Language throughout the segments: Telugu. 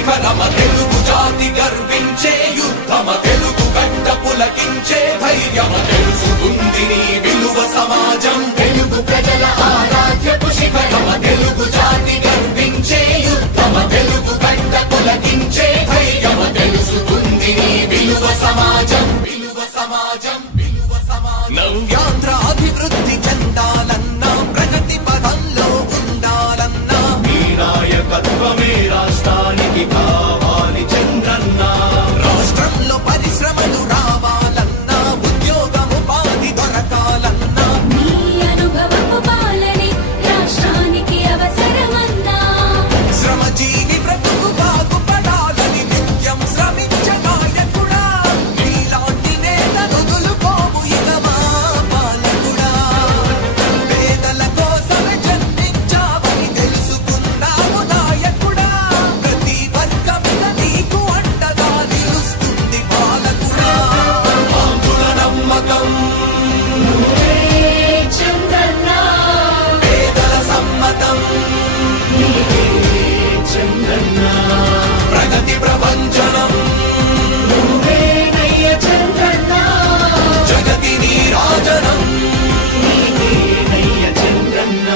శిఖరమ తెలుగు జాతి గర్వించే యుద్ధమ తెలుగు గడ్డ పులకించే ధైర్యమ తెలుసుకుంది నీ విలువ సమాజం తెలుగు ప్రజల ఆరాధ్యపు శిఖరమ తెలుగు జాతి గర్వించే యుద్ధమ తెలుగు గడ్డ పులకించే ధైర్యమ తెలుసుకుంది నీ విలువ సమాజం విలువ సమాజం విలువ సమాజం నవ్యాంధ్ర అభివృద్ధి చెందాలన్నా ప్రగతి పదంలో ఉండాలన్నా నీ నాయకత్వమే రాష్ట్రానికి కావాలి చంద్రన్న రాష్ట్రంలో పరిశ్రమలు రావాలన్నా ఉద్యోగం ఉపాధి దొరకాలన్నా నీ అనుభవపు పాలనే రాష్ట్రానికి అవసరమన్నా శ్రమజీవి బ్రతుకు బాగుపడాలని నిత్యం శ్రమించే నాయకుడా నీలాంటి నేత వదులుకోము ఇక మా పాలకుడా పేదల కోసమే జన్మించావని తెలుసుకున్నావు నాయకుడా ప్రతి వర్గమిద నీకు అండగా నిలుస్తుంది పాలకుడా ఆంధ్రుల నమ్మకం చంద్రన్న పేదల సమ్మతం చంద్రన్న ప్రగతి ప్రపంచనం నువ్వేనయ్య చంద్రన్న జగతి నీరాజనం నీవేనయ్య చంద్రన్న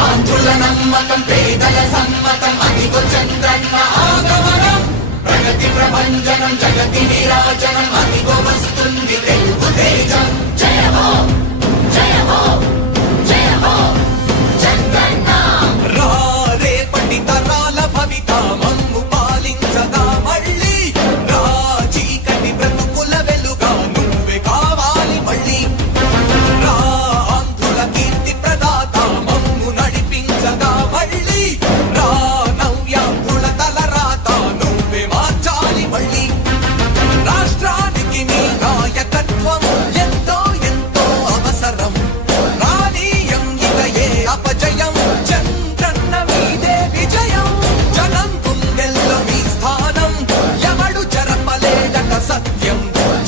ఆంధ్రుల నమ్మకం పేదల సమ్మతం అదిగో చంద్రన్న ఆగమనం ప్రగతి ప్రపంచనం జగతి నీరాజనం అదిగో వస్తుంది తెలుగు తేజం జయ హో జయ హో జయ హో చంద్రన్న రా రేపటి తరాల భవిత మమ్ము పాలించగా మళ్ళీ రా చీకటి బ్రతుకుల వెలుగా నువ్వే కావాలి మళ్ళీ రా ఆంధ్రుల కీర్తి ప్రదాత మమ్ము నడిపించగా మళ్ళీ రా నవ్యాంధ్రుల తలరాత నువ్వే మార్చాలి మళ్ళీ రాష్ట్రానికి నీ నాయకత్వం ఎంతో ఎంతో అవసరం రానీయం ఇక ఏ అపజయం చంద్రన్న మీదే విజయం జనం గుండెల్లో మీ స్థానం ఎవడు జరపలేదట సత్యం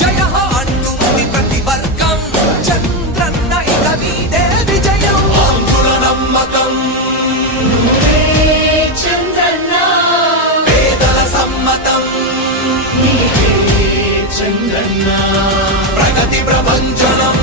జయ అంటుంది ప్రతి వర్గం చంద్రన్న ఇక మీదే విజయం ఆంధ్రుల నమ్మకం చంద్రన్న పేదల సమ్మతం చంద్రన్న ప్రగతి ప్రపంచనం